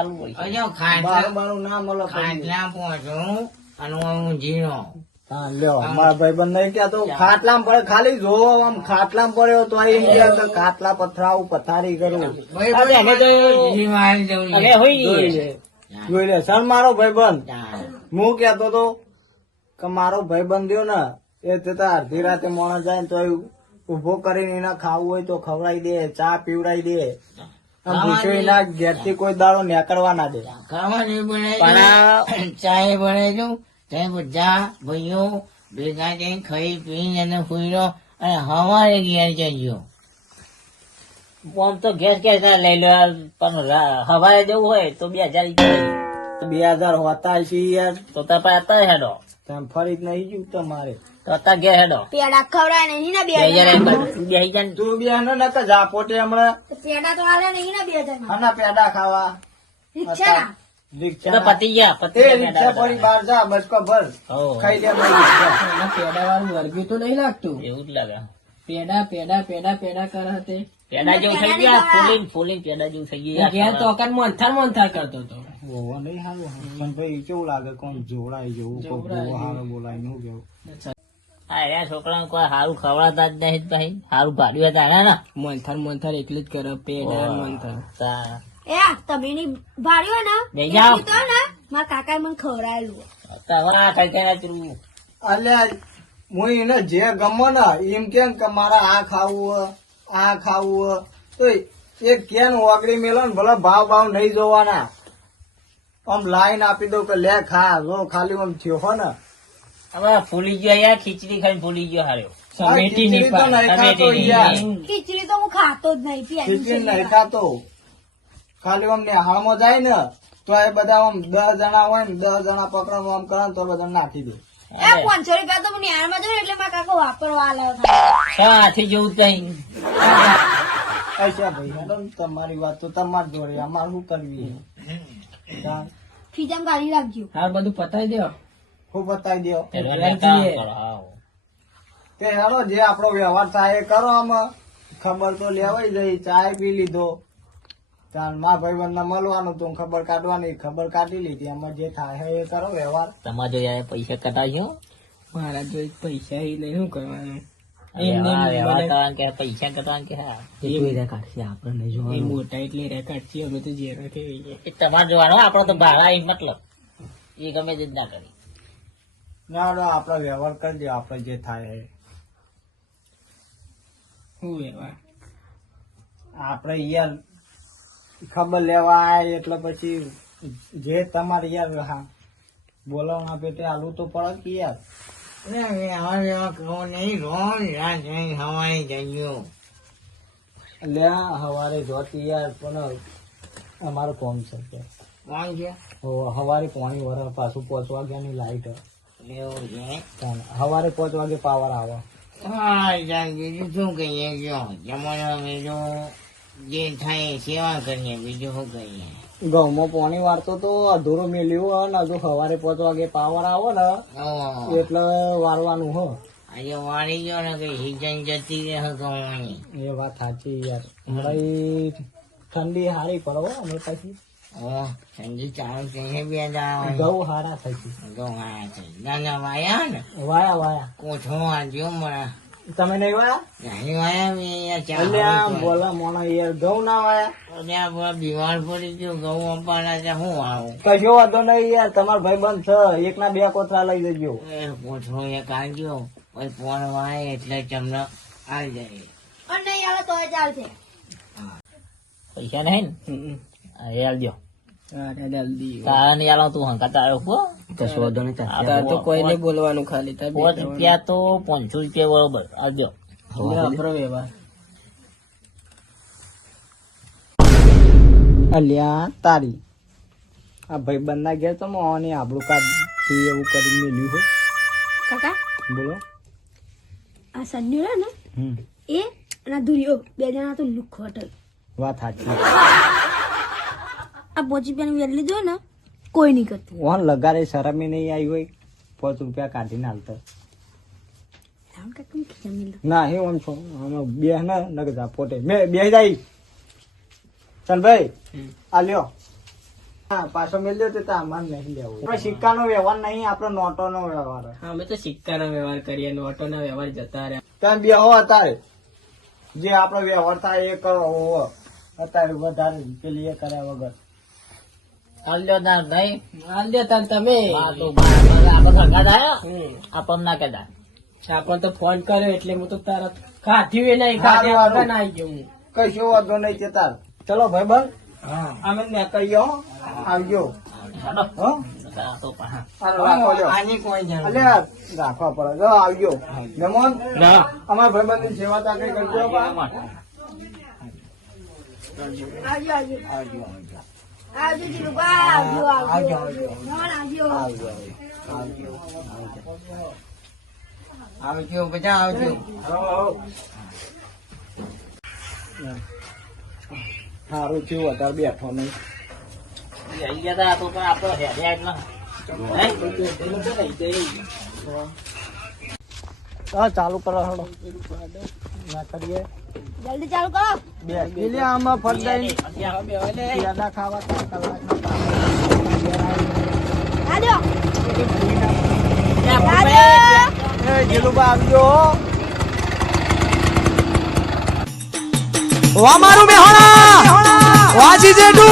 આલવું હોય બારું ના મળે ખાટલા પહોંચું અને હું જીરો. હા લ્યો મારા ભાઈબંધ નહીં ક્યાં તો ખાટલામાં પડે ખાલી જોવો આમ ખાટલામાં પડ્યો તો એમ કે ખાટલા પથરાવું પથારી કરું જોઈ લે સર મારો ભાઈબંધ હું કેતો તો કે મારો ભાઈબંધ દ્યો ને એ જતા અડધી રાતે મોણા જાય ને તો ઉભો કરીને એને ખાવું હોય તો ખવડાવી દે ચા પીવડાવી દે પૂછ્યું એના ઘેર થી કોઈ દાડો નીકળવા ના દે ખાવાની બનાવી ચાય બનાવી તે બધા ભાઈઓ ભેગા થઈને ખાઈ પીને એને ફૂર્યો અને હવારે ઘેર જજો. આમ તો ગેસ લઈ લો પણ હવારે જવું હોય તો 2000 હોતા છે યાર તો અત્યારે હેડો તેમ ફરી જ નહીં ગયું તમારે તો અત્યારે ઘેર હેડો પેડા ખવડાય નહીં ને 2000 બેહી જાય તું બે ને કે જાપોટે હમણાં પેડા તો આલે નહીં ને 2000 આના પેડા ખાવા રિક્ષા તો પતી ગયા રિક્ષા પડી બહાર જા બચકો ભર ખાઈ લે પેડા વાળું વર્ગ્યું તો નહીં લાગતું. એવું જ લાગે પેડા પેડા પેડા પેડા કરે તે પેડા જેવું થઈ ગયા ફૂલીને પેડા જેવું થઈ ઘેર ગયા તો અકન મોંથાર કરતો હતો. ઓવો નહીં સારું પણ ભાઈ કેવું લાગે કોણ જોડાય જેવું કોઈ હારો બોલાય નું કેવું હા એ છોકરા કોઈ સારું ખવડાતા જ નહીં ભાઈ સારું ભાડ્યું હતા ને મોંથાર એટલું જ કરે પેડા મોંથાર. એ તમે ની ભાડ્યો ને લઈ જાઓ. તો ને મારા કાકા મને ખવડાયેલું અલ્યા હું એને જે ગમે ને એમ કેમ કે મારા આ ખાવું આ ખાવું તો એ કેન ઓગળી મેલો ને ભલે ભાવ નહીં જોવાના આમ લાઈન આપી દઉં કે લે ખા જો ખાલી આમ થયો હો ને હવે ફૂલી ગયો યાર ખીચડી ખાઈને ફૂલી ગયો હાર્યો આ ખીચડી તો નહીં ખાતો યાર ખીચડી તો હું ખાતો જ નહીં ખીચડી નહીં ખાતો ખાલી આમ નિહાળમાં જાય ને તો એ બધા આમ 10 જણા હોય ને 10 જણા પકડવાનું આમ કરે ને તો બધા નાખી દે એ 500 રૂપિયા તો હું નિહાળમાં જાઉં એટલે મારા કાકા વાપરવા આલે હાથી જેવું જ નહીં અચ્છા ભાઈ હેડો ને તમારી વાત તો તમારી જોડે અમારે શું કરવી ખીચામાં કાઢી રાખજો હાર બધું પતાવી દો. ખૂબ બતાવી દો જઈએ. તે હેડો જે આપણો વ્યવહાર થાય એ કરો આમાં ખબર તો લેવાઈ જઈ ચાય પી લીધો ચાલ મા ભાઈબંધ ને મળવાનું તું ખબર કાઢવાની ખબર કાઢી લીધી આમાં જે થાય એ કરો વ્યવહાર તમારે જો યાર પૈસા કટાવજો મારા જો પૈસા એ નહીં શું કરવાનું. વ્યવહાર કરવાનું કે પૈસા કટાવવાનું કે હા એ મોટા એટલે રેકાર્ડ છે અમે તો જેરો થઈ ગયા. એ તમારે જોવાનું આપડે તો ભાડા મતલબ એ ગમે તે જ ના કરી ના ના આપડે વ્યવહાર કરજો આપડે જે થાય એ શું વ્યવહાર આપડે યાર ખબર લેવા આય એટલે પછી જે તમારે યાર હા બોલાવવા આપે તે આલુ તો પડે કે યાર હવાઈ જજો. લે હવારે જોતી યાર પણ અમારું કોમ છે કે કોણ છે? હવારે પોણી વર પાછું 5 વાગ્યાની લાઈટ એવું છે. હવારે 5 વાગે પાવર આવે હા બીજું શું કહીએ જો જમાનો બીજું જે થાય સેવા કરીએ બીજું શું કહીએ. ઘઉંમાં પોણી વાળતો તો અધૂરો મેલ્યું ને હજુ સવારે 5 વાગે પાવર આવે ને એટલે વાળવાનું હો આજે વાળી ગયો ને કઈ હિજન જતી રહે કમાણી. એ વાત સાચી યાર હમણાં ઠંડી હારી પડો હમણાં પછી ઠંડી ચાલુ છે બે દાડા ઘઉં હારા થઈ ઘઉં વાયા છે નાના વાયા ને વાયા કોઠો વાંચ્યો મને તમે નહીં વાયા નાની વાયા મેં અહીંયા એટલે આમ બોલા મોણા યાર ઘઉં ના વાયા ત્યાં બીમાર પડી ગયો ઘઉં અપાના છે હું આવું કશો વાંધો નહીં યાર તમારો ભાઈ બંધ છે એક ના 2 કોથળા લઈ જજો એ કોઠો એ કાઢ્યો પછી પોણ વાય એટલે તમને આવી જાય. અને નહીં આવે તો ચાલશે પૈસા નહીં ને એ આલજો જલ્દી તારા નહીં આલો તું હંકા તારો તો કોઈને બોલવાનું ખાલી તાર 5 રૂપિયા તો 500 રૂપિયા બરોબર આલજો આપણો વ્યવહાર. અલ્યા તારી આ ભાઈ બંધ ના ગયા તો મોની આપણું કાઢ એવું કરી મેલ્યું હો કાકા બોલો આ સંજુ ને એ અને આ ધુરિયો 2 જણા તો લુક હોટલ વાત સાચી આ 5 રૂપિયાની વેર લીધો ને કોઈ નહીં કરતું ઓન લગારે શરમે નહીં આવી હોય 5 રૂપિયા કાઢીને હાલતો રામ કાકા ખીચા મિલ ના હું આમ છું આમાં બે ને નગર જા પોતે બે જાય ચાલ ભાઈ આ લ્યો હા, પાછો મેલ્યો તે તો અમારે નહીં લેવું. આપણે સિક્કાનો વ્યવહાર નહીં, આપણે નોટોનો વ્યવહાર. હા, અમે તો સિક્કાનો વ્યવહાર કરીએ, નોટોના વ્યવહાર જતા રહ્યા. તમે બેહો અત્યારે જે આપણો વ્યવહાર થાય એ કરો. હોવે. અત્યારે વધારે પેલી એ કર્યા વગર હાલ્યો તાર નહીં હાલ તાન તમે હા, તો બરાબર. આપણે સંગાત આયો હમ. આપણ ના કહેતા આપણને તો ફોન કર્યો એટલે હું તો તરત ખાધ્યું નહીં સારું, ખાધ્યા સારું. વગર ના આવી ગયો હું. કશો વાંધો નહીં જતા. ચલો ભાઈ બંધ હા અમે ને કહીએ હો. આવજો હેડો. હો. આ તો પાછા. હાલો, રાખો લ્યો. આની કોઈ જરૂર અલ્યા રાખવા પડે. જો આવજો નમોન. ના અમારા ભાઈબંધની સેવા તાકરી કરજો. આવજો આવજો આવજો આવજો જીલુભા, આવજો આવજો નમન આવજો આવજો આવજો આવજો બધા આવજો. સારું થયું વધારે બેઠો નહીં. જઈ ગયા તા તો પણ આપણો હેડ્યા એટલે હા ચાલુ કરો હેડો. ના કરીએ જલ્દી ચાલુ કરો બે એટલે આમાં ફરદાઈ પેડા ખાવા તો કલાક આજો એ જીલુબા આવજો. વામારું મેહોણા વાજી જેટુ